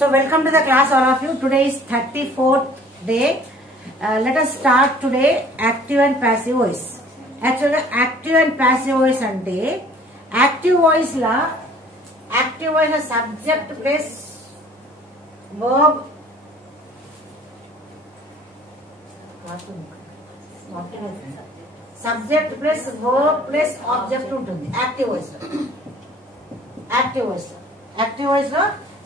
So welcome to the class all of you. Today is 34th day. Let us start today active and passive voice. Actually active and passive voice ante active voice la subject plus verb subject plus verb plus object ఉంటుంది active voice లో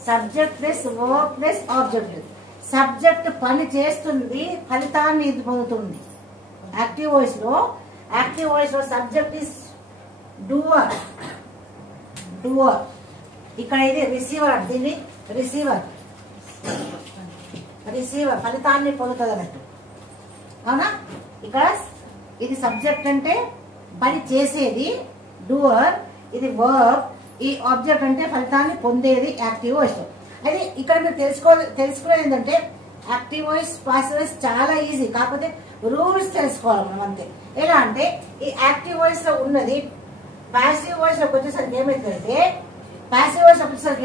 subject plus verb plus object. Subject పని చేస్తుంది, ఫలితాన్ని ఇది పొందుతుంది. Active voice లో subject is doer. ఇక్కడ ఇది రిసీవర్, దీన్ని రిసీవర్ ఫలితాన్ని పొందుతుంది అన్నట్టు. అవునా? ఇక్కడ ఇది సబ్జెక్ట్ అంటే పని చేసేది డూవర్, ఇది వర్బ్, ఈ ఆబ్జెక్ట్ అంటే ఫలితాన్ని పొందేది యాక్టివ్ వాయిస్ లో. అయితే ఇక్కడ మీరు తెలుసుకునేది ఏంటంటే యాక్టివ్ వాయిస్ పాసివ్ వాయిస్ చాలా ఈజీ, కాకపోతే రూల్స్ తెలుసుకోవాలి మనం అంతే. ఎలా అంటే ఈ యాక్టివ్ వాయిస్ లో ఉన్నది పాసివ్ వాయిస్ లోకి వచ్చేసరికి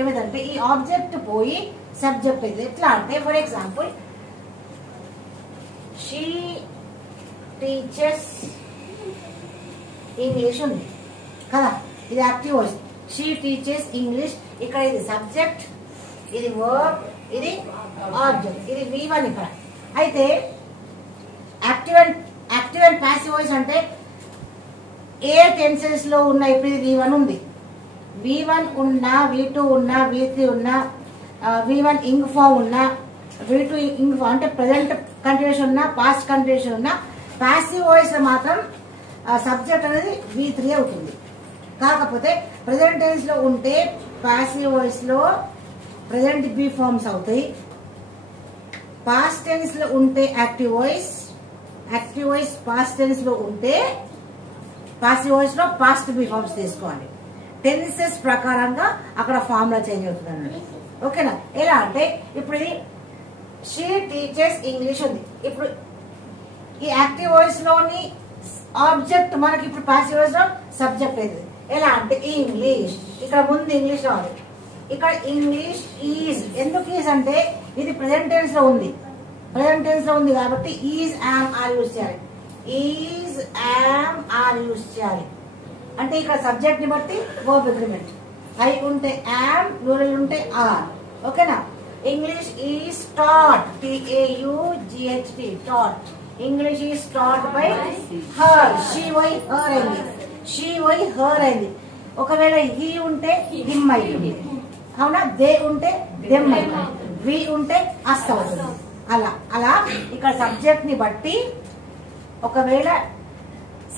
ఏమైందంటే ఈ ఆబ్జెక్ట్ పోయి సబ్జెక్ట్ అయితే ఎట్లా అంటే, for example she teachers English ఉంది కదా, ఇది active voice. She teachers English, ఇక్కడ ఇది సబ్జెక్ట్, ఇది వర్బ్, ఇది ఆబ్జెక్ట్, ఇది V1 ఇక్కడ. అయితే యాక్టివ్ అండ్ పాసివ్ వాయిస్ అంటే ఏ టెన్సెస్ లో ఉన్న, ఇప్పుడు ఇది V1 ఉంది, V1 ఉన్నా, V2 ఉన్నా, V3 ఉన్నా, V1 ఇంగ్ ఫామ్ ఉన్నా, V2 ఇంగ్ ఫామ్ అంటే ప్రెసెంట్ కంటిన్యూషన్ ఉన్నా, పాస్ట్ కంటిన్యూషన్ ఉన్నా, పాసివ్ వాయిస్ లో మాత్రం సబ్జెక్ట్ అనేది V3 అవుతుంది. కాకపోతే ప్రెసెంట్ టెన్స్ లో ఉంటే పాసివ్ వాయిస్ లో ప్రెసెంట్ బి ఫార్మ్స్ అవుతాయి. పాస్ట్ టెన్స్ లో ఉంటే యాక్టివ్ వాయిస్ పాస్ట్ టెన్స్ లో ఉంటే పాసివ్ వాయిస్ లో పాస్ట్ బి ఫార్మ్స్ తీసుకోవాలి. టెన్సెస్ ప్రకారంగా అక్కడ ఫార్ములా చేంజ్ అవుతుంది అన్నమాట. ఓకేనా? ఎలా అంటే ఇప్పుడు ఇది షీ టీచర్స్ ఇంగ్లీష్ ఉంది, ఇప్పుడు ఈ యాక్టివ్ వాయిస్ లోని ఆబ్జెక్ట్ మనకి ఇప్పుడు పాసివ్ వాయిస్ లో సబ్జెక్ట్ అయింది. ఎలా అంటే ఇంగ్లీష్, ఇక్కడ ముందు ఇంగ్లీష్ రావాలి, ఇక్కడ ఇంగ్లీష్ ఈజ్. ఎందుకు ఈజ్ అంటే ఇది ప్రెసెంట్ టెన్స్ లో ఉంది కాబట్టి ఈజ్ యామ్ ఆర్ యూజ్ చేయాలి. ఈజ్ యామ్ ఆర్ యూజ్ చేయాలి అంటే ఇక్కడ సబ్జెక్ట్ ని బట్టి వర్బ్ అగ్రిమెంట్. ఐ ఉంటే యామ్, యూరల్ ఉంటే ఆర్. ఓకేనా? English is taught, TAUGHT taught. English is taught by her, she why her అయింది. ఒకవేళ హీ ఉంటే హిమ్ అయింది. అవునా? దే ఉంటే దెమ్ అయింది. వి ఉంటే అస్ అవుతుంది. అలా ఇక్కడ సబ్జెక్ట్ ని బట్టి, ఒకవేళ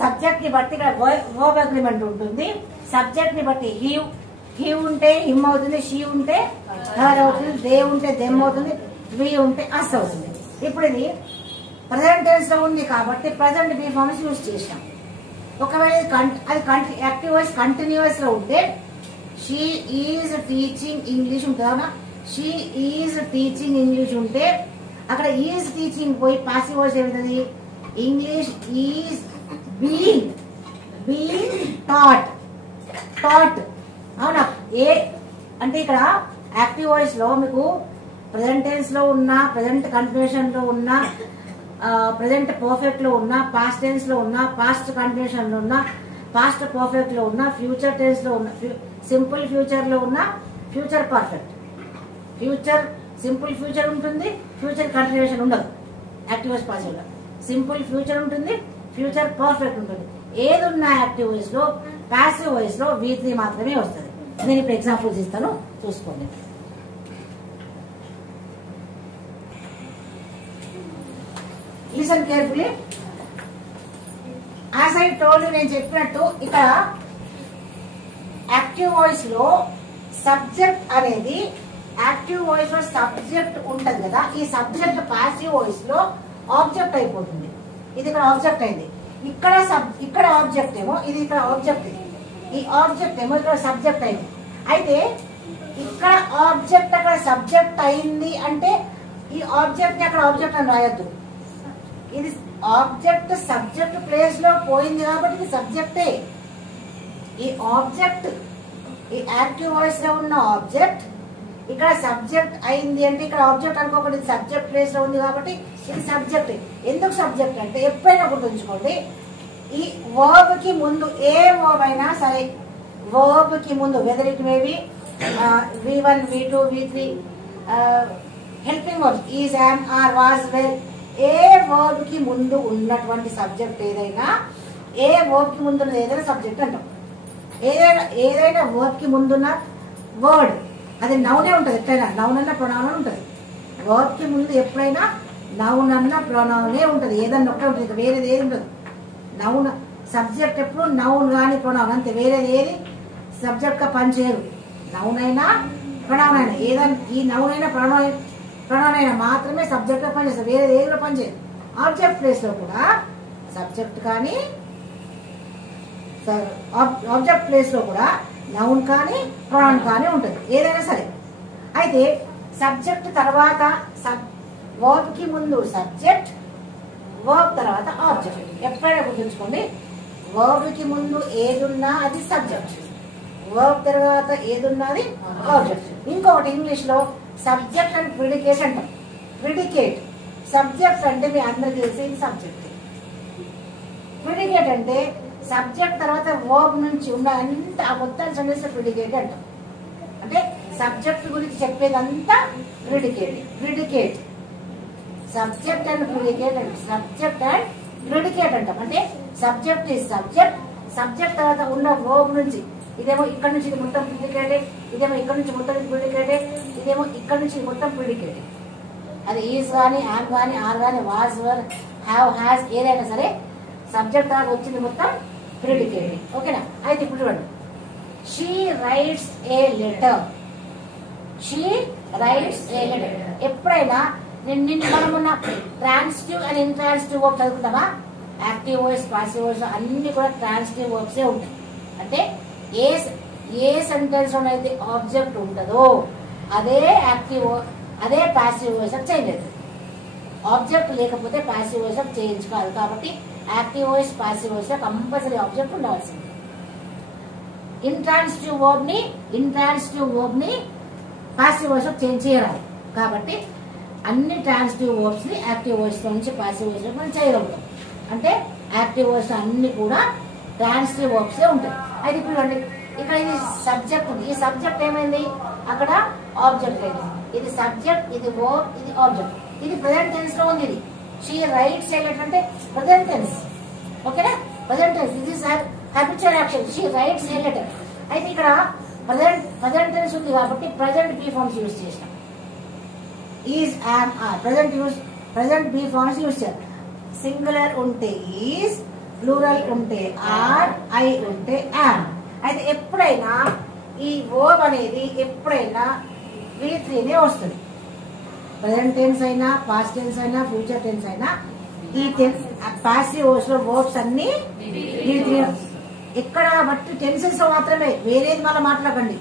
సబ్జెక్ట్ ని బట్టి ఇక్కడ వర్బ్ అగ్రిమెంట్ ఉంటుంది. సబ్జెక్ట్ ని బట్టి హీ ఉంటే హిమ్ అవుతుంది, షీ ఉంటే హర్ అవుతుంది, దే ఉంటే దెమ్ అవుతుంది, వి ఉంటే అస్ అవుతుంది. ఇప్పుడు ఇది ప్రెసెంట్ టెన్స్ లో ఉంది కాబట్టి ప్రెసెంట్ బి ఫార్మ్స్ యూజ్ చేసాం. ఒకవేళ అది యాక్టివ్ వాయిస్ కంటిన్యూస్ లో ఉంటే షీ ఈజ్ టీచింగ్ ఇంగ్లీష్ ఉంటుంది. అవునా? షీ ఈజ్ టీచింగ్ ఇంగ్లీష్ ఉంటే అక్కడ ఈజ్ టీచింగ్ పోయి పాసివ్ వాయిస్ ఏమిటది, ఇంగ్లీష్ ఈజ్ బీయింగ్ టాట్. అవునా? ఏ అంటే ఇక్కడ యాక్టివ్ వాయిస్ లో మీకు ప్రెసెంట్ టెన్స్ లో ఉన్నా, ప్రెసెంట్ కంటిన్యూషన్ లో ఉన్నా, ప్రెసెంట్ పర్ఫెక్ట్ లో ఉన్నా, పాస్ట్ టెన్స్ లో ఉన్నా, పాస్ట్ కంటిన్యూషన్ లో ఉన్నా, పాస్ట్ పర్ఫెక్ట్ లో ఉన్నా, ఫ్యూచర్ టెన్స్ లో ఉన్నా, సింపుల్ ఫ్యూచర్ లో ఉన్నా, ఫ్యూచర్ పర్ఫెక్ట్, సింపుల్ ఫ్యూచర్ ఉంటుంది, ఫ్యూచర్ కంటిన్యూషన్ ఉండదు. యాక్టివ్ వాయిస్ పాసివ్ లో సింపుల్ ఫ్యూచర్ ఉంటుంది, ఫ్యూచర్ పర్ఫెక్ట్ ఉంటుంది. ఏది ఉన్నా యాక్టివ్ వాయిస్ లో, పాసివ్ వాయిస్ లో V3 మాత్రమే వస్తుంది. నేను ఇప్పుడు ఎగ్జాంపుల్స్ ఇస్తాను, చూసుకోండి. Listen carefully. As I told, నేను చెప్పినట్టు ఇక్కడ యాక్టివ్ వాయిస్ లో సబ్జెక్ట్ అనేది, యాక్టివ్ వాయిస్ లో సబ్జెక్ట్ ఉంటది కదా, ఈ సబ్జెక్ట్ పాసివ్ వాయిస్ లో ఆబ్జెక్ట్ అయిపోతుంది. ఇది ఇక్కడ ఆబ్జెక్ట్ అయింది, ఇక్కడ ఆబ్జెక్ట్ ఏమో, ఇది ఇక్కడ ఆబ్జెక్ట్, ఈ ఆబ్జెక్ట్ ఏమో ఇక్కడ సబ్జెక్ట్ అయింది. అయితే ఇక్కడ ఆబ్జెక్ట్ అక్కడ సబ్జెక్ట్ అయింది అంటే ఈ ఆబ్జెక్ట్ ని అక్కడ ఆబ్జెక్ట్ అని రాయొద్దు. ఇది ఆబ్జెక్ట్ సబ్జెక్ట్ ప్లేస్ లో పోయింది కాబట్టి ఇది సబ్జెక్టే. ఈ ఆబ్జెక్ట్, ఈ యాక్టివ్ వాయిస్ లో ఉన్న ఆబ్జెక్ట్ ఇక్కడ సబ్జెక్ట్ అయింది అంటే ఇక్కడ ఆబ్జెక్ట్ అనుకోకుండా ఇది సబ్జెక్ట్ ప్లేస్ లో ఉంది కాబట్టి ఇది సబ్జెక్ట్. ఎందుకు సబ్జెక్ట్ అంటే ఎప్పుడైనా గుర్తుంచుకోండి, ఈ వర్బ్ కి ముందు ఏ వర్బ్ అయినా సరే, వర్బ్ కి ముందు whether it maybe V1, V2, V3 helping verbs is, am, are, was, will, ఏ వర్బ్ కి ముందు ఉన్నటువంటి సబ్జెక్ట్ ఏదైనా, ఏ వర్బ్ కి ముందు ఏదైనా సబ్జెక్ట్ అంటాం. ఏదైనా వర్బ్ కి ముందున్న వర్డ్ అది నౌనే ఉంటుంది. ఎట్లయినా నౌన్ అన్న ప్రొనౌన్ ఉంటుంది. వర్బ్ కి ముందు ఎప్పుడైనా నౌన్ అన్న ప్రొనౌనే ఉంటుంది. ఏదన్నా ఒకటే ఉంటుంది, వేరేది ఏది ఉండదు. నౌన్ సబ్జెక్ట్ ఎప్పుడు నౌన్ కానీ ప్రొనౌన్ అంతే, వేరేది ఏది సబ్జెక్ట్ గా పనిచేయదు. నౌన్ అయినా ప్రొనౌన్ అయినా ఏదైనా ఈ నౌన్ అయినా ప్రొనౌన్ అయినా మాత్రమే సబ్జెక్ట్ గా పనిచేస్తుంది, వేరేది ఏది కూడా పనిచేయదు. ఆబ్జెక్ట్ ప్లేస్ లో కూడా సబ్జెక్ట్ కానీ ఆబ్జెక్ట్ ప్లేస్ లో కూడా నౌన్ కానీ ప్రొనౌన్ కానీ ఉంటుంది, ఏదైనా సరే. అయితే సబ్జెక్ట్ తర్వాత వర్బ్ కి ముందు సబ్జెక్ట్, వర్బ్ తర్వాత ఆబ్జెక్ట్. ఎప్పుడైనా గుర్తుంచుకోండి, వర్బ్ కి ముందు ఏదున్నా అది సబ్జెక్ట్, వర్బ్ తర్వాత ఏదున్నా అది ఆబ్జెక్ట్. ఇంకొకటి ఇంగ్లీష్ లో సబ్జెక్ట్ అండ్ ప్రిడికేట్ అంటాం. ప్రిడికేట్ సబ్జెక్ట్ అంటే మీ అందరికి తెలిసి ఇది సబ్జెక్ట్. ప్రిడికేట్ అంటే సబ్జెక్ట్ తర్వాత వర్బ్ నుంచి ఉన్న అంత ఆ మొత్తాన్ని సంబంధించిన ప్రిడికేట్ అంటాం. అంటే సబ్జెక్ట్ గురించి చెప్పేదంతా predicate. Predicate subject and predicate అంటే సబ్జెక్ట్ అండ్ ప్రిడికేట్ అంటాం. అంటే సబ్జెక్ట్ ఈజ్ సబ్జెక్ట్, సబ్జెక్ట్ తర్వాత ఉన్న వర్బ్ నుంచి ఇదేమో ఇక్కడ నుంచి ఇది మొత్తం ప్రిడికేటెడ్, ఇదేమో ఇక్కడ నుంచి మొత్తం ప్రిడికేటెడ్, ఇదేమో ఇక్కడ నుంచి మొత్తం ప్రిడికేటెడ్. అది ఈజ్ కానీ, యామ్ కానీ, ఆర్ కానీ, వాజ్, వర్, హ్యావ్, హ్యాస్ ఏదైనా సరే సబ్జెక్ట్ తర్వాత వచ్చింది మొత్తం ప్రిడికేటెడ్. ఓకేనా? అయితే ఇప్పుడు చూడండి, she writes a letter. She writes a letter. ఎప్పుడైనా నిన్న మనమున్న ట్రాన్సిటివ్ అండ్ ఇంట్రాన్సిటివ్ వర్బ్ చదువుకుంటామా? యాక్టివ్ వాయిస్, పాసివ్ వాయిస్ అన్ని కూడా ట్రాన్సిటివ్ వర్బ్సే ఉంటాయి. అంటే ఏ సెంటెన్స్ లోనైతే ఆబ్జెక్ట్ ఉంటుందో అదే యాక్టివ్, అదే పాసివ్ వాయిస్ చేంజ్ అవుతుంది. ఆబ్జెక్ట్ లేకపోతే పాసివ్ వాయిస్ చేంజ్ కాదు. కాబట్టి active voice, passive voice compulsory object ఉండవలసింది. ఇంట్రాన్సిటివ్ వర్బ్ ని పాసివ్ వాయిస్ చేంజ్ చేయరాదు. కాబట్టి అన్ని ట్రాన్సిటివ్ వర్బ్స్ ని యాక్టివ్ వాయిస్ నుంచి పాసివ్ వాయిస్ లో మనం చేయగలుగుతాం. అంటే యాక్టివ్ వాయిస్ అన్ని కూడా ట్రాన్సిటివ్ వర్బ్సే ఉంటాయి. అయితే ఇప్పుడు ఇక్కడ ఇది సబ్జెక్ట్ ఉంది. ఈ సబ్జెక్ట్ ఏమైంది? అక్కడ ఆబ్జెక్ట్ అయింది. ఇది సబ్జెక్ట్, ఇది వర్బ్, ఇది ఆబ్జెక్ట్. ఇది ప్రెజెంట్ టెన్స్ లో ఉంది. ఇది షీ రైట్స్ ఏ లెటర్ అంటే ప్రెజెంట్ టెన్స్. ఓకేనా? Present tense. This is habitual action. She writes a letter. అయితే ఇక్కడ ప్రెజెంట్ టెన్స్ ఉంది కాబట్టి ప్రెజెంట్ బీ ఫార్మ్స్ యూజ్ చేసినాం. Is, am, are present be forms use చేయాలి. సింగులర్ ఉంటే ఈజ్, ప్లూరల్ ఉంటే ఆర్, ఐ ఉంటే యామ్. అయితే ఎప్పుడైనా ఈ వర్బ్ అనేది ఎప్పుడైనా V3నే వస్తుంది. ప్రెజెంట్ టెన్స్ అయినా, పాస్ట్ టెన్స్ అయినా, ఫ్యూచర్ టెన్స్ అయినా ఈ పాసివ్ వాయిస్ లో వర్బ్స్ అన్ని V3. ఎక్కడ బట్టి టెన్సెస్ లో మాత్రమే, వేరేది మళ్ళీ మాట్లాడండి.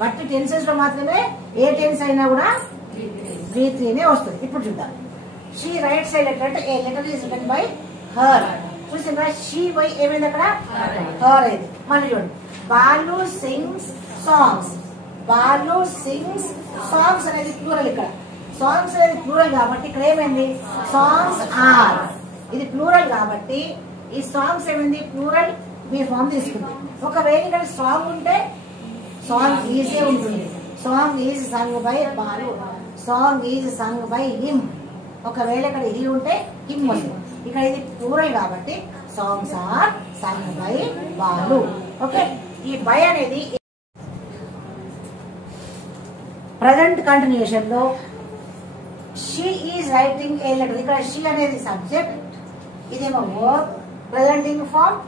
బట్టి టెన్సెస్ లో మాత్రమే ఏ టెన్స్ అయినా కూడా V3నే వస్తుంది. ఇప్పుడు చూద్దాం. షీ రైట్స్ ఏ లెటర్ అంటే a letter is written by her. చూసిందా? షీ బై ఏమైంది అక్కడ? హర్ అయింది. మళ్ళీ చూడండి, Balu sings songs. Balu sings songs అనేది ప్లూరల్. ఇక్కడ సాంగ్స్ అనేది ప్లూరల్ కాబట్టి ఇక్కడ ఏమైంది? Songs are. ఇది ప్లూరల్ కాబట్టి ఈ సాంగ్స్ ఏమైంది? ప్లూరల్ బీ ఫామ్ తీసుకుంది. ఒకవేళ ఇక్కడ సాంగ్ ఉంటే సాంగ్ ఈజే ఉంటుంది. Song is Sung by Balu, song is sung by him. ఒకవేళ ఇక్కడ హీ ఉంటే హిమ్ వస్తుంది. ఇక్కడ ఇది ప్లూరల్ కాబట్టి songs are sung by Balu. Okay, ఈ బై అనేది ప్రజెంట్ కంటిన్యూషన్ లో she is writing a letter. ఇక్కడ షీ అనేది సబ్జెక్ట్, ఇదేమో verb, presenting form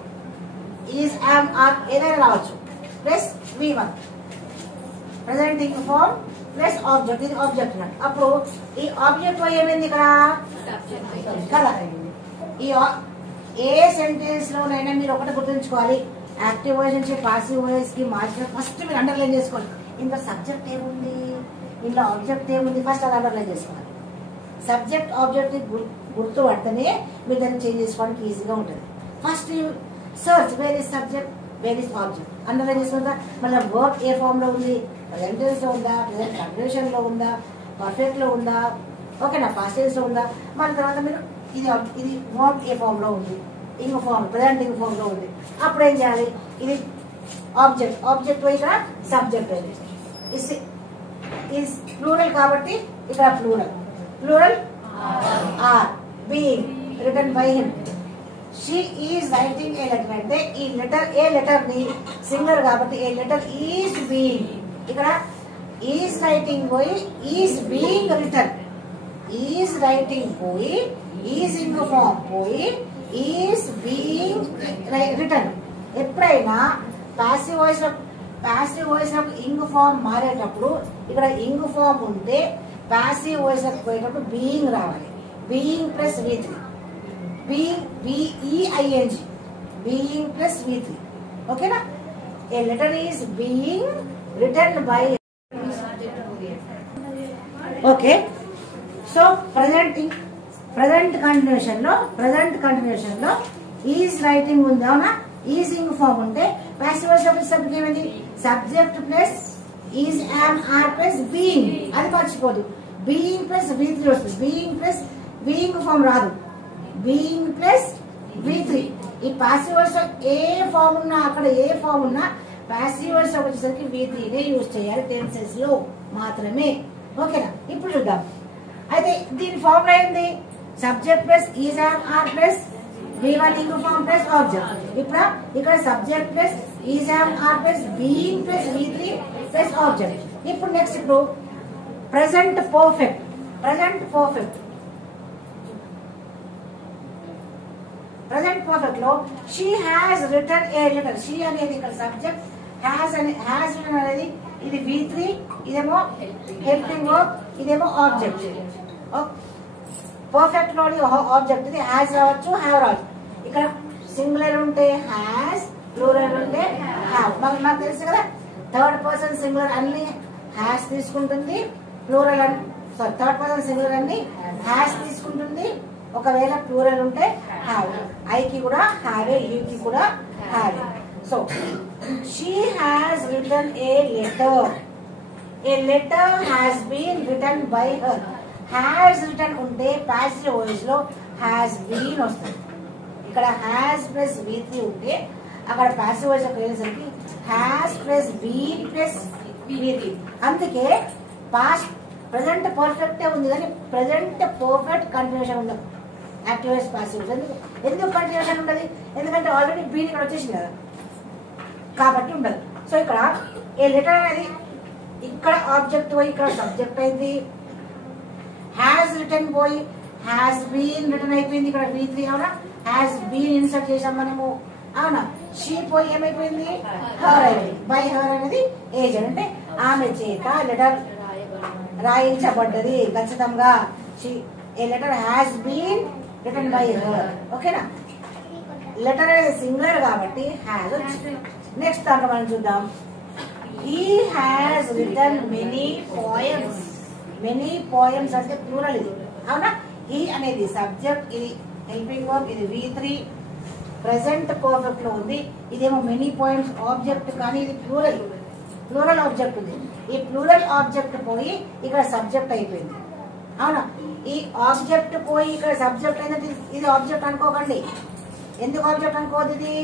is, am, are ఏదైనా రావచ్చు, plus V1 presenting form plus object. ఇది ఆబ్జెక్ట్ అన్నట్టు. అప్పుడు ఈ ఆబ్జెక్ట్ ఏమైంది ఇక్కడ కదా? ఏ సెంటెన్స్ లోనైనా మీరు ఒకటి గుర్తుంచుకోవాలి, యాక్టివ్ వాయిస్ నుంచి పాసివ్ వాయిస్ కి మార్చిన ఫస్ట్ మీరు అండర్లైన్ చేసుకోవాలి. ఇంట్లో సబ్జెక్ట్ ఏముంది, ఇంట్లో ఆబ్జెక్ట్ ఏముంది, ఫస్ట్ అది అండర్లైన్ చేసుకోవాలి. సబ్జెక్ట్ ఆబ్జెక్ట్ గుర్తు పడితేనే మీరు దాన్ని చేంజ్ చేసుకోవడానికి ఈజీగా ఉంటుంది. First search where is subject, where is object underline చేసుకుంటా. మళ్ళీ వర్క్ ఏ ఫామ్ లో ఉంది, ప్రెజెంట్ టెన్స్ లో ఉందా, ప్రెజెంట్ కంటిన్యూషన్ లో ఉందా, పర్ఫెక్ట్ లో ఉందా, ఓకేనా, పాస్ట్ టెన్స్ లో ఉందా. మళ్ళీ తర్వాత మీరు ఇది వర్బ్ ఏ ఫామ్ లో ఉంది, ing form, present ing form లో ఉంది. అప్పుడు ఏం చేయాలి, ఇది ఆబ్జెక్ట్ ఇక్కడ సబ్జెక్ట్ అయింది. ప్లూరల్ కాబట్టి ఇక్కడ plural are being written by him. She is writing a letter అంటే ఈ లెటర్, ఏ లెటర్ ని సింగులర్ కాబట్టి ఏ లెటర్ ఈజ్ బీయింగ్, ఇక్కడ ఈజ్ రైటింగ్ పోయి is being return, is writing పోయి ఈజ్ ఇంగ్ ఫామ్ పోయి ఈజ్ బీయింగ్ రిటర్న్. ఎప్పుడైనా passive voice లో ఇంగ్ ఫామ్ మారేటప్పుడు ఇక్కడ ఇంగ్ ఫామ్ ఉంటే ప్యాసివ్ వాయిస్ లోకి పోయేటప్పుడు బీయింగ్ రావాలి. Being plus V3, BEING, being plus V3, ఓకేనా. ఏ letter is being return by, okay. So present continuation లో ఈజ్ రైటింగ్ ఉంది, అవునా. ఈజ్ ఇంగ్ ఫామ్ ఉంటే ప్యాసివ్ వాయిస్ లో సబ్జెక్ట్ ఏమైంది, subject plus is am are plus being, అది మర్చిపోదు. Being plus V3 వస్తుంది, బీయింగ్ ఫామ్ రాదు, బీయింగ్ ప్లస్ V3. ఈ పాసివ్ వాయిస్ లో ఏ ఫామ్ ఉన్నా, అక్కడ ఏ ఫామ్ ఉన్నా పాసివ్ వాయిస్ లో వచ్చేసరికి V3 నే యూజ్ చేయాలి, టెన్సెస్ లో మాత్రమే, ఓకేనా. ఇప్పుడు చూద్దాం. అయితే దీని ఫామ్ అయింది subject plus is am are plus V1 ing form plus object. ఇప్పుడు ఇక్కడ subject plus is am are plus being plus V3 plus object. ఇప్పుడు నెక్స్ట్ ఇప్పుడు ప్రెజెంట్ పర్ఫెక్ట్ లో she has return a letter. She అనేది ఇక్కడ subject, has return అనేది ఇది V3, ఇదేమో హెల్పింగ్ వర్బ్, ఇదేమో ఆబ్జెక్ట్. పర్ఫెక్ట్ లోని ఆబ్జెక్ట్ ఇది హ్యాస్ రావచ్చు, హ్యావ్ రావచ్చు. ఇక్కడ సింగులర్ ఉంటే హ్యాస్, ప్లూరల్ ఉంటే హ్యావ్. నాకు తెలుసు కదా, థర్డ్ పర్సన్ సింగులర్ అన్ని హ్యాస్ తీసుకుంటుంది, ప్లూరల్ థర్డ్ పర్సన్ సింగులర్ అన్ని హ్యాస్ తీసుకుంటుంది. ఒకవేళ ప్లూరల్ ఉంటే హ్యావ్, ఐకి కూడా హ్యావే, యూకి కూడా హ్యావే. So she has written a letter has been written by her. Has written ఉంటే ప్యాసివ్ వాయిస్ లో హ్యాస్ బీన్ వస్తుంది. ఇక్కడ హ్యాస్ ప్లస్ V3 ఉంటే అక్కడ ప్యాసివ్ వాయిస్ వెళ్ళేసరికి has plus been plus V3. అందుకే పాస్ట్ ప్రెజెంట్ పర్ఫెక్టే ఉంది కానీ ప్రెజెంట్ పర్ఫెక్ట్ కంటిన్యూషన్ ఉండదు. యాక్టివ్ వాయిస్ పాసివ్ ఎందుకు కంటిన్యూషన్ ఉండదు, ఎందుకంటే ఆల్రెడీ బీన్ ఇక్కడ వచ్చేసింది కదా, కాబట్టి ఉండదు. సో ఇక్కడ ఏ లెటర్ అనేది ఇక్కడ ఆబ్జెక్ట్ పోయి ఇక్కడ సబ్జెక్ట్ అయింది, హ్యాస్ రిటర్న్ పోయి హ్యాస్ బీన్ రిటర్న్ అయిపోయింది, ఇక్కడ V3, అవునా. హ్యాస్ బీన్ ఇన్సర్ట్ చేసాం మనము, అవునా. షీ పోయి ఏమైపోయింది, హర్ అయిపోయింది. బై హర్ అనేది ఏజెంట్ అంటే ఆమె చేత లెటర్ రాయించబడ్డది ఖచ్చితంగా. A letter has been return by her, ఓకేనా. లెటర్ అనేది సింగులర్ కాబట్టి హ్యాస్ వచ్చింది. నెక్స్ట్ దాంట్లో మనం చూద్దాం. He has written many poems అంటే ప్లూరల్ ఇది, అవునా. హీ అనేది సబ్జెక్ట్, ఇది హెల్పింగ్ వర్బ్, ఇది V3 ప్రెసెంట్ పర్ఫెక్ట్ లో ఉంది. ఇదేమో మెనీ పోయమ్స్ ఆబ్జెక్ట్, కానీ ఇది ప్లూరల్ ఆబ్జెక్ట్ ఉంది. ఈ ప్లూరల్ ఆబ్జెక్ట్ పోయి ఇక్కడ సబ్జెక్ట్ అయిపోయింది, అవునా. ఈ ఆబ్జెక్ట్ పోయి ఇక్కడ సబ్జెక్ట్ అయినది, ఇది ఆబ్జెక్ట్ అనుకోకండి. ఎందుకు ఆబ్జెక్ట్ అనుకోవద్దు, ఇది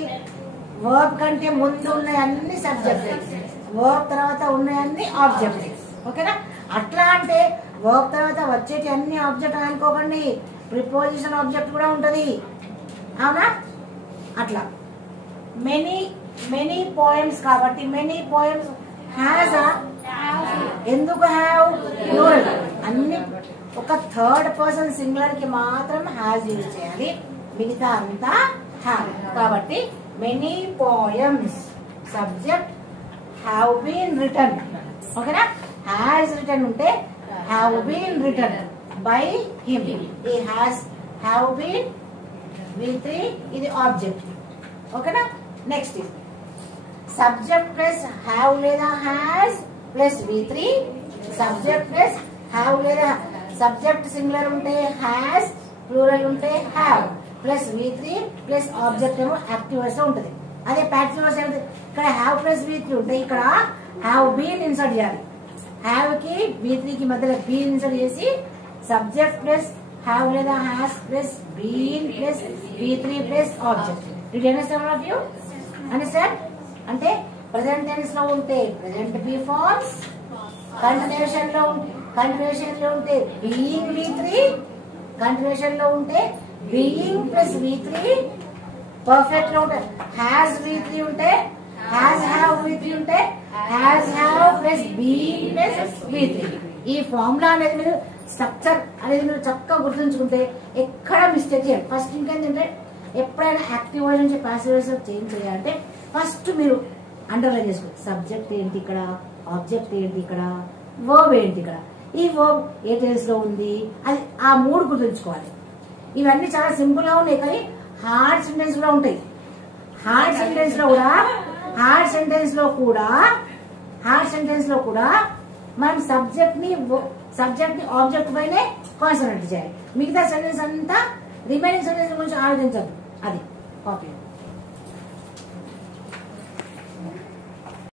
వర్బ్ కంటే ముందు ఉన్నాయి అన్ని సబ్జెక్ట్, వర్బ్ తర్వాత ఉన్నాయన్ని ఆబ్జెక్ట్, ఓకేనా. అట్లా అంటే వర్బ్ తర్వాత వచ్చేటి అన్ని ఆబ్జెక్ట్ అనుకోకండి, ప్రిపోజిషన్ ఆబ్జెక్ట్ కూడా ఉంటది, అవునా. అట్లా మెనీ పోయమ్స్ కాబట్టి మెనీ పోయమ్స్ హ్యాస్, ఎందుకు హ్యావ్, ప్లూరల్. అన్ని ఒక థర్డ్ పర్సన్ సింగులర్ కి మాత్రం హ్యాస్ యూజ్ చేయాలి, మిగతా అంతా హ్యావ్. కాబట్టి many poems subject have been return, ఓకేనా. హ్యాస్ రిటర్న్ ఉంటే have been return by him. ఈ హ్యావ్ బీన్ V3 ఇది ఆబ్జెక్ట్, ఓకేనా. నెక్స్ట్ సబ్జెక్ట్ ప్లస్ హ్యావ్ లేదా has plus V3, subject plus have లేదా సబ్జెక్ట్ సింగులర్ ఉంటే హ్యాస్, ప్లూరల్ ఉంటే have plus V3 plus object ఏమో యాక్టివ్ వాయిస్ లో ఉంటుంది. అదే ప్యాసివ్ వాయిస్ ఇక్కడ హ్యావ్ ప్లస్ V3 ఉంటే ఇక్కడ హ్యావ్ బీన్ ఇన్సర్ట్ చేయాలి. హ్యావ్ కి B3 కి మధ్యలో బీన్ ఇన్సర్ట్ చేసి సబ్జెక్ట్ ప్లస్ హ్యావ్ లేదా has plus been plus B3 plus object. Did you understand all of you? Understand? అంటే ప్రెసెంట్ టెన్స్ లో ఉంటే ప్రెసెంట్ బి ఫార్మ్స్, కంటిన్యూషన్ లో ఉంటే బీయింగ్ V3, కంటిన్యూషన్ లో ఉంటే బీయింగ్ ప్లస్ V3, పర్ఫెక్ట్ లో ఉంటే హ్యాస్ V3 ఉంటే హ్యాస్ హ్యావ్ V3 ఉంటే has have plus being plus V3. ఈ ఫార్ములా అనేది మీరు స్ట్రక్చర్ అనేది మీరు చక్కగా గుర్తుంచుకుంటే ఎక్కడ మిస్టేక్ చేయాలి. ఫస్ట్ ఇంకేంటంటే ఎప్పుడైనా యాక్టివ్ వాయిస్ నుంచి పాసివ్ వాయిస్ చేంజ్ చేయాలంటే ఫస్ట్ మీరు అండర్లైన్ చేసుకోండి. సబ్జెక్ట్ ఏంటి ఇక్కడ, ఆబ్జెక్ట్ ఏంటి ఇక్కడ, వర్బ్ ఏంటి ఇక్కడ, ఈ వర్బ్ ఏ టెన్స్ లో ఉంది, అది ఆ మూడు గుర్తుంచుకోవాలి. ఇవన్నీ చాలా సింపుల్ గా ఉన్నాయి, కానీ హార్డ్ సెంటెన్స్ కూడా ఉంటాయి. హార్డ్ సెంటెన్స్ లో కూడా మనం సబ్జెక్ట్ ని ఆబ్జెక్ట్ పైనే కాన్సన్ట్రేట్ చేయాలి. మిగతా సెంటెన్స్ అంతా రిమైనింగ్ సెంటెన్స్ గురించి ఆలోచించదు. అది కాపీ.